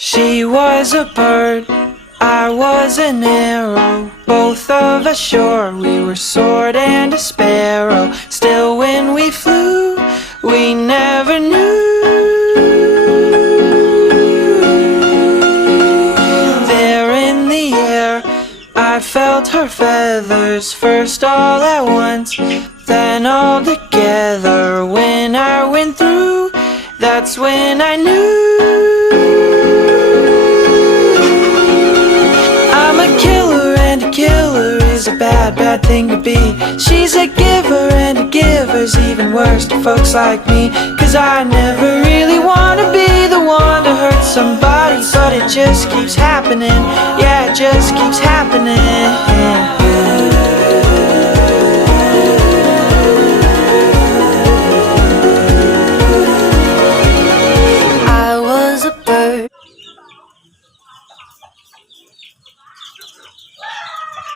She was a bird, I was an arrow. Both of us sure we were sword and a sparrow. Still when we flew, we never knew. There in the air, I felt her feathers, first all at once, then all together. When I went through, that's when I knew. I'm a killer and a killer is a bad, bad thing to be. She's a giver and a giver's even worse to folks like me. Cause I never really wanna be the one to hurt somebody, but it just keeps happening. Yeah, it just keeps happening.